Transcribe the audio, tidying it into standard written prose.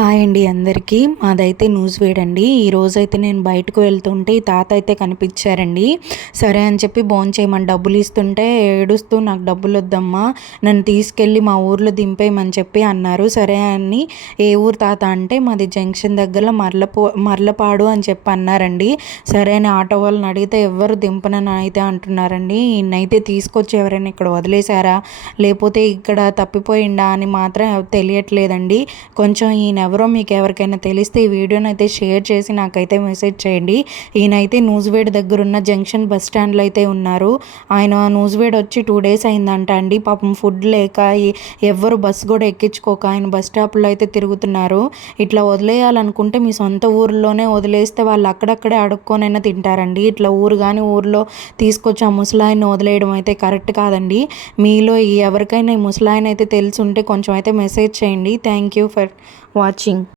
Hi అండి అందరికీ. మాదైతే నూజివీడ్ అండి. ఈరోజైతే నేను బయటకు వెళ్తుంటే ఈ తాత అయితే కనిపించారండి. సరే అని చెప్పి భోంచేయమని డబ్బులు ఇస్తుంటే ఏడుస్తూ నాకు డబ్బులు వద్దమ్మా, నన్ను తీసుకెళ్ళి మా ఊర్లో దింపేయమని చెప్పి అన్నారు. సరే అని ఏ ఊరు తాత అంటే మాది జంక్షన్ దగ్గర మర్లపాడు అని చెప్పి అన్నారండి. సరే అని ఆటో వాళ్ళని అడిగితే ఎవ్వరు దింపనని అయితే అంటున్నారండి. ఈయనైతే తీసుకొచ్చి ఎవరైనా ఇక్కడ వదిలేశారా లేకపోతే ఇక్కడ తప్పిపోయిందా అని మాత్రం తెలియట్లేదండి. కొంచెం ఈయనెవరో మీకు ఎవరికైనా తెలిస్తే ఈ వీడియోని అయితే షేర్ చేసి నాకైతే మెసేజ్ చేయండి. ఈయనైతే నూజివీడ్ దగ్గరున్న జంక్షన్ బస్ స్టాండ్లో అయితే ఉన్నారు. ఆయన నూజివీడ్ వచ్చి 2 days అయిందంట అండి. పాపం ఫుడ్ లేక ఎవ్వరు బస్సు కూడా ఎక్కించుకోక ఆయన బస్ స్టాప్లో అయితే తిరుగుతున్నారు. ఇట్లా వదిలేయాలనుకుంటే మీ సొంత ఊరిలోనే వదిలేస్తే వాళ్ళు అక్కడక్కడే అడుక్కొనైనా తింటారండి. ఇట్లా ఊరు కానీ ఊరిలో తీసుకొచ్చి ఆ ముసలాయన్ని వదిలేయడం అయితే కరెక్ట్ కాదండి. మీలో ఎవరికైనా ఈ ముసలాయన అయితే తెలిసి ఉంటే కొంచెం అయితే మెసేజ్ చేయండి. Thank you for watching.